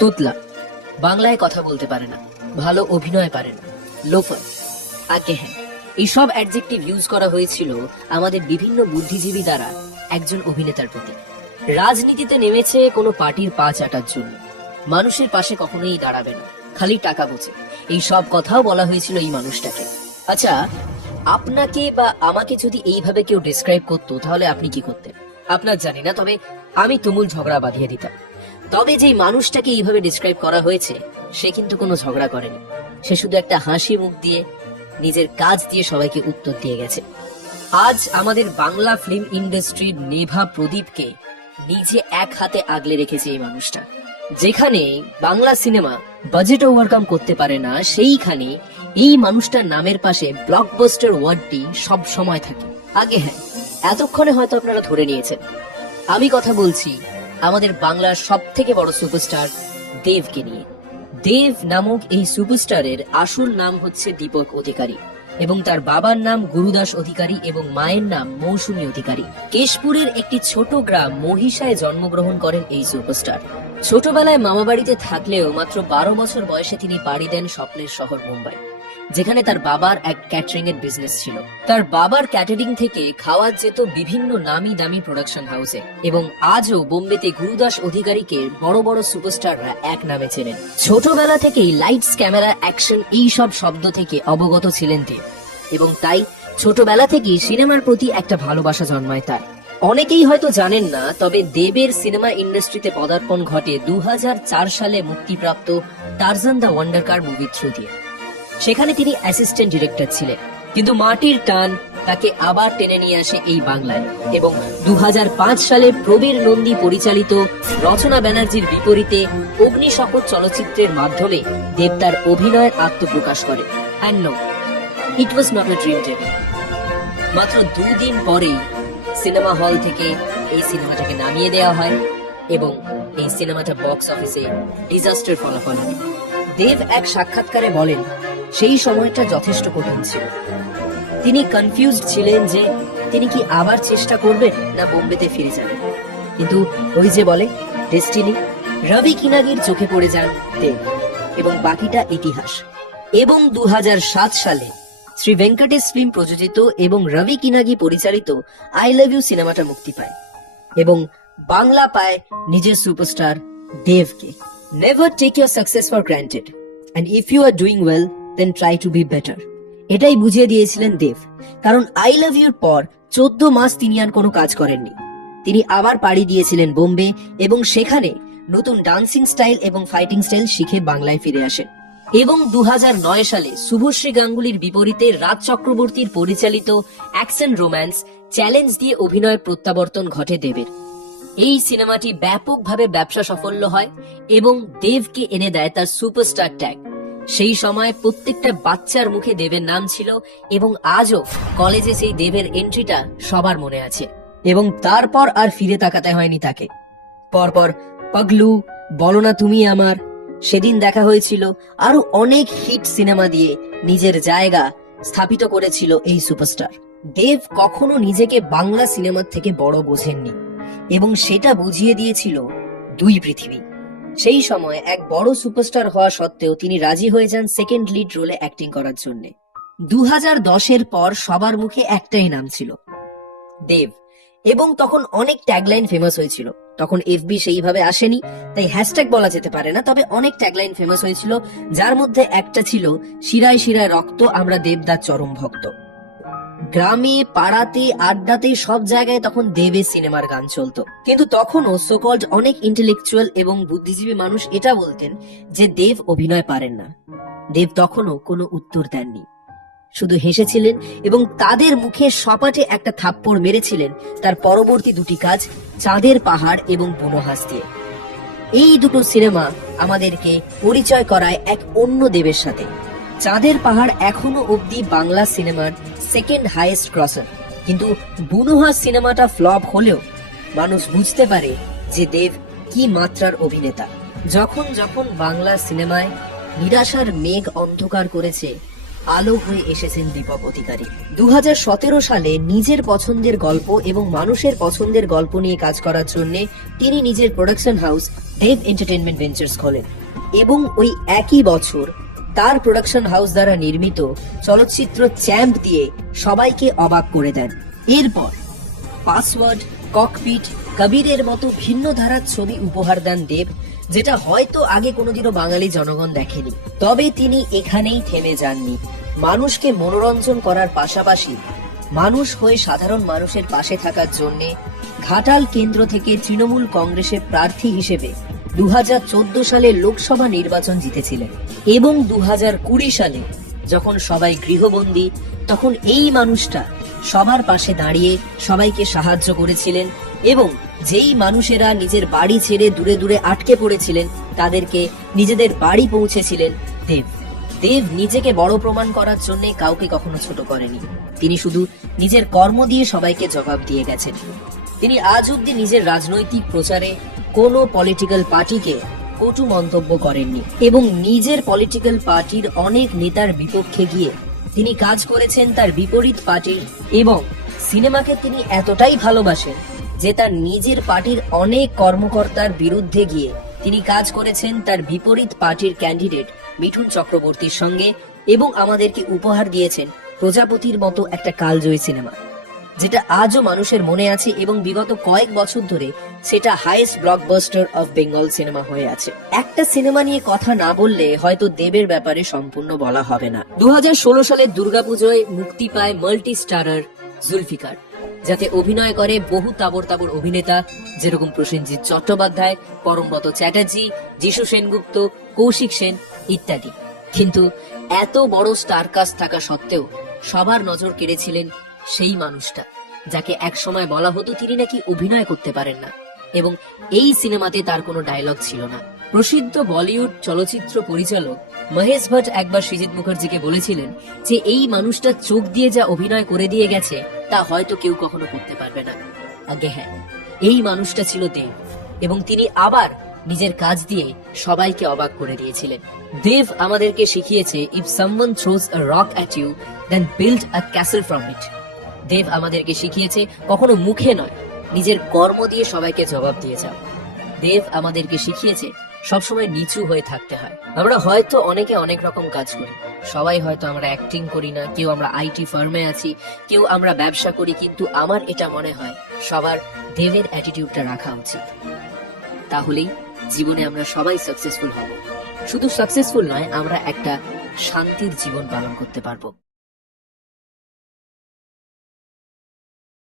তোতলা, বাংলায় কথা বলতে পারে না, ভালো অভিনয় পারে না, লোফার। আগে হ্যাঁ, এইসব অ্যাডজেক্টিভ ইউজ করা হয়েছিল আমাদের বিভিন্ন বুদ্ধিজীবী দ্বারা একজন অভিনেতার প্রতি। রাজনীতিতে নেমেছে কোনো পার্টির পা চাটার জন্য, মানুষের পাশে কখনোই দাঁড়াবে না, খালি টাকা বোঝে, এই সব কথাও বলা হয়েছিল এই মানুষটাকে। আচ্ছা, আপনাকে বা আমাকে যদি এইভাবে কেউ ডিসক্রাইব করতো তাহলে আপনি কি করতেন? আপনার জানি না, তবে আমি তুমুল ঝগড়া বাঁধিয়ে দিতাম। তবে যেই মানুষটাকে এইভাবে ডিসক্রাইব করা হয়েছে সে কিন্তু কোনো ঝগড়া করেনি, সে শুধু একটা হাসি মুখ দিয়ে নিজের কাজ দিয়ে সবাইকে উত্তর দিয়ে গেছে। আজ আমাদের বাংলা ফিল্ম ইন্ডাস্ট্রির নেভা প্রদীপকে নিজে এক হাতে আগলে রেখেছে এই মানুষটা। যেখানে বাংলা সিনেমা বাজেট ওভারকাম করতে পারে না, সেইখানে এই মানুষটার নামের পাশে ব্লকবাস্টার ওয়ার্ডটি সব সময় থাকে। আগে হ্যাঁ, এতক্ষণে হয়তো আপনারা ধরে নিয়েছেন আমি কথা বলছি আমাদের বাংলার সব থেকে বড় সুপারস্টার দেবকে নিয়ে। দেব নামক এই সুপারস্টারের আসল নাম হচ্ছে দীপক অধিকারী, এবং তার বাবার নাম গুরুদাস অধিকারী এবং মায়ের নাম মৌসুমী অধিকারী। কেশপুরের একটি ছোট গ্রাম মহিষায় জন্মগ্রহণ করেন এই সুপারস্টার। ছোটবেলায় মামাবাড়িতে থাকলেও মাত্র 12 বছর বয়সে তিনি পাড়ি দেন স্বপ্নের শহর মুম্বাই, যেখানে তার বাবার এক ক্যাটারিং এর বিজনেস ছিল। তার বাবার ক্যাটারিং থেকে খাওয়া যেত বিভিন্ন নামি দামি প্রোডাকশন হাউসে, এবং আজও বোম্বেতে গুরুদাস অধিকারীকে বড় বড় সুপারস্টাররা এক নামে চেনেন। ছোটবেলা থেকেই লাইটস, ক্যামেরা, অ্যাকশন এই সব শব্দ থেকে অবগত ছিলেন দেব, এবং তাই ছোটবেলা থেকেই সিনেমার প্রতি একটা ভালোবাসা জন্মায় তার। অনেকেই হয়তো জানেন না, তবে দেবের সিনেমা ইন্ডাস্ট্রিতে পদার্পণ ঘটে 2004 সালে মুক্তিপ্রাপ্ত টারজান দ্য ওয়ান্ডার কার মুভির থ্রু দিয়ে। সেখানে তিনি অ্যাসিস্ট্যান্ট ডিরেক্টর ছিলেন, কিন্তু মাটির টান তাকে আবার টেনে নিয়ে আসে এই বাংলায়, এবং 2005 সালে প্রবীর নন্দী পরিচালিত রচনা ব্যানার্জির বিপরীতে অগ্নিশপথ চলচ্চিত্রের মাধ্যমে দেব তার অভিনয়ের আত্মপ্রকাশ করে। And no, it was not a dream Dev. মাত্র 2 দিন পরেই সিনেমা হল থেকে এই সিনেমাটাকে নামিয়ে দেওয়া হয়, এবং এই সিনেমাটা বক্স অফিসে ডিজাস্টার ফলাফল হয়। দেব এক সাক্ষাৎকারে বলেন, সেই সময়টা যথেষ্ট কঠিন ছিল। তিনি কনফিউজড ছিলেন যে তিনি কি আবার চেষ্টা করবেন না বোম্বেতে ফিরে যাবেন। কিন্তু ওই যে বলে ডেস্টিনি, রবি কিনাগির চোখে পড়ে যান দেব, এবং বাকিটা ইতিহাস। এবং 2007 সালে শ্রী ভেঙ্কটেশ ফিল্ম প্রযোজিত এবং রবি কিনাগি পরিচালিত আই লাভ ইউ সিনেমাটা মুক্তি পায়, এবং বাংলা পায় নিজের সুপারস্টার দেবকে। Never take your success for granted, and if you are doing well then try to be better, এটাই বুঝিয়ে দিয়েছিলেন দেব। কারণ আই লাভ ইউর পর 14 মাস তিনি আর কোনো কাজ করেননি। তিনি আবার পাড়ি দিয়েছিলেন বোম্বে, এবং সেখানে নতুন ডান্সিং স্টাইল এবং ফাইটিং স্টাইল শিখে বাংলায় ফিরে আসেন। এবং 2009 সালে শুভশ্রী গাঙ্গুলির বিপরীতে রাজ চক্রবর্তীর পরিচালিত অ্যাকশন রোম্যান্স চ্যালেঞ্জ দিয়ে অভিনয় প্রত্যাবর্তন ঘটে দেবের। এই সিনেমাটি ব্যাপকভাবে ব্যবসা সাফল্য হয় এবং দেবকে এনে দেয় তার সুপারস্টার ট্যাগ। সেই সময় প্রত্যেকটা বাচ্চার মুখে দেবের নাম ছিল, এবং আজও কলেজে সেই দেবের এন্ট্রিটা সবার মনে আছে। এবং তারপর আর ফিরে তাকাতে হয়নি তাকে। পরপর পাগলু, বলো না তুমি আমার, সেদিন দেখা হয়েছিল, আরো অনেক হিট সিনেমা দিয়ে নিজের জায়গা স্থাপিত করেছিল এই সুপারস্টার। দেব কখনো নিজেকে বাংলা সিনেমার থেকে বড় বোঝেননি, এবং সেটা বুঝিয়ে দিয়েছিল দুই পৃথিবী। সেই সময় এক বড় সুপারস্টার হওয়া সত্ত্বেও তিনি রাজি হয়ে যান সেকেন্ড লিড রোলে অ্যাক্টিং করার জন্য। 2010-এর পর সবার মুখে একটাই নাম ছিল, দেব, এবং তখন অনেক ট্যাগলাইন ফেমাস হয়েছিল। তখন এফবি সেইভাবে আসেনি, তাই হ্যাশট্যাগ বলা যেতে পারে না, তবে অনেক ট্যাগলাইন ফেমাস হয়েছিল, যার মধ্যে একটা ছিল শিরায় শিরায় রক্ত, আমরা দেবদার চরম ভক্ত। গ্রামে, পাড়াতে, আড্ডাতে সব জায়গায় তখন দেবের সিনেমার গান চলতো। কিন্তু তখনও সোকল্ড অনেক ইন্টেলেকচুয়াল এবং বুদ্ধিজীবী মানুষ এটা বলতেন যে দেব অভিনয় পারেন না। দেব তখনও কোনো উত্তর দেননি, শুধু হেসেছিলেন, এবং তাদের মুখে সপাটে একটা থাপ্পড় মেরেছিলেন তার পরবর্তী দুটি কাজ চাঁদের পাহাড় এবং বুনোহাস দিয়ে। এই দুটো সিনেমা আমাদেরকে পরিচয় করায় এক অন্য দেবের সাথে। চাঁদের পাহাড় এখনো অব্দি বাংলা সিনেমার সেকেন্ড হাইয়েস্ট ক্রসার, কিন্তু বুনোহাস সিনেমাটা ফ্লপ হলেও মানুষ বুঝতে পারে যে দেব কি মাত্রার অভিনেতা। যখন যখন বাংলা সিনেমায় নিরাশার মেঘ অন্ধকার করেছে, আলো হয়ে এসেছেন দীপক অধিকারী। 2017 সালে নিজের পছন্দের গল্প এবং মানুষের পছন্দের গল্প নিয়ে কাজ করার জন্য তিনি নিজের প্রোডাকশন হাউস দেব এন্টারটেইনমেন্ট ভেঞ্চার্স খোলেন এবং ওই একই বছর তার প্রোডাকশন হাউস দ্বারা নির্মিত চলচ্চিত্র চ্যাম্প দিয়ে সবাইকে অবাক করে দেন। এরপর পাসওয়ার্ড, ককপিট, কবিরের মতো ভিন্ন ধারার ছবি উপহার দেন দেব, যেটা হয়তো আগে কোনোদিনও বাঙালি জনগণ দেখেনি। তবে তিনি এখানেই থেমে যাননি। মানুষকে মনোরঞ্জন করার পাশাপাশি মানুষ হয়ে সাধারণ মানুষের পাশে থাকার জন্য ঘাটাল কেন্দ্র থেকে তৃণমূল কংগ্রেসের প্রার্থী হিসেবে 2014 সালে লোকসভা নির্বাচন জিতেছিলেন এবং 2020 সালে যখন সবাই গৃহবন্দী, তখন এই মানুষটা সবার পাশে দাঁড়িয়ে সবাইকে সাহায্য করেছিলেন এবং যেই মানুষেরা নিজের বাড়ি ছেড়ে দূরে দূরে আটকে পড়েছিলেন তাদেরকে নিজেদের বাড়ি পৌঁছেছিলেন দেব। দেব নিজেকে বড় প্রমাণ করার জন্য কাউকে কখনো ছোট করেনি। তিনি শুধু নিজের কর্ম দিয়ে সবাইকে জবাব দিয়ে গেছেন। তিনি আজ অব্দি নিজের রাজনৈতিক প্রচারে কোনো পলিটিক্যাল পার্টিকে কটু মন্তব্য করেননি এবং নিজের পলিটিক্যাল পার্টির অনেক নেতার বিপক্ষে গিয়ে তিনি কাজ করেছেন তার বিপরীত পার্টির, এবং সিনেমাকে তিনি এতটাই ভালোবাসেন যে তার নিজের পার্টির অনেক কর্মকর্তার বিরুদ্ধে গিয়ে তিনি কাজ করেছেন তার বিপরীত পার্টির ক্যান্ডিডেট মিঠুন চক্রবর্তীর সঙ্গে, এবং আমাদেরকে উপহার দিয়েছেন প্রজাপতির মতো একটা কালজয়ী সিনেমা, যেটা আজও মানুষের মনে আছে এবং বিগত কয়েক বছর ধরে সেটা highest blockbuster of Bengal cinema হয়ে আছে। একটা সিনেমা নিয়ে কথা না বললে হয়তো দেবের ব্যাপারে সম্পূর্ণ বলা হবে না। 2016 সালের দুর্গাপুজোয় মুক্তি পায় মাল্টি স্টারার জুলফিকার, যাতে অভিনয় করে বহু তাবড় তাবড় অভিনেতা যেরকম প্রসেনজিৎ চট্টোপাধ্যায়, পরমব্রত চ্যাটার্জি, যিশু সেনগুপ্ত, কৌশিক সেন ইত্যাদি। কিন্তু এত বড় স্টার কাস্ট থাকা সত্ত্বেও সবার নজর কেড়েছিলেন সেই মানুষটা যাকে এক সময় বলা হতো তিনি নাকি অভিনয় করতে পারেন না এবং এই সিনেমাতে তার কোনো ডায়লগ ছিল না। প্রসিদ্ধ বলিউড চলচ্চিত্র পরিচালক মহেশ ভট্ট একবার সৃজিত মুখার্জিকে বলেছিলেন যে এই মানুষটা চোখ দিয়ে যা অভিনয় করে দিয়ে গেছে তা হয়তো কেউ কখনো করতে পারবে না। আগে হ্যাঁ, এই মানুষটা ছিল দেব এবং তিনি আবার নিজের কাজ দিয়ে সবাইকে অবাক করে দিয়েছিলেন। দেব আমাদেরকে শিখিয়েছে, if someone throws a rock at you then build a castle from it. Dev আমাদেরকে শিখিয়েছে কখনো মুখে নয়, নিজের কর্ম দিয়ে সবাইকে জবাব দিয়ে যাও। দেব আমাদেরকে শিখিয়েছে সবসময় নিচু হয়ে থাকতে হয়। আমরা হয়তো অনেকে অনেক রকম কাজ করি, সবাই হয়তো আমরা অ্যাক্টিং করি না, কেউ আমরা আইটি ফার্মে আছি, কেউ আমরা ব্যবসা করি, কিন্তু আমার এটা মনে হয় সবার দেবের অ্যাটিটিউডটা রাখা উচিত। তাহলেই জীবনে আমরা সবাই সাকসেসফুল হব। শুধু সাকসেসফুল নয়, আমরা একটা শান্তির জীবন পালন করতে পারবো।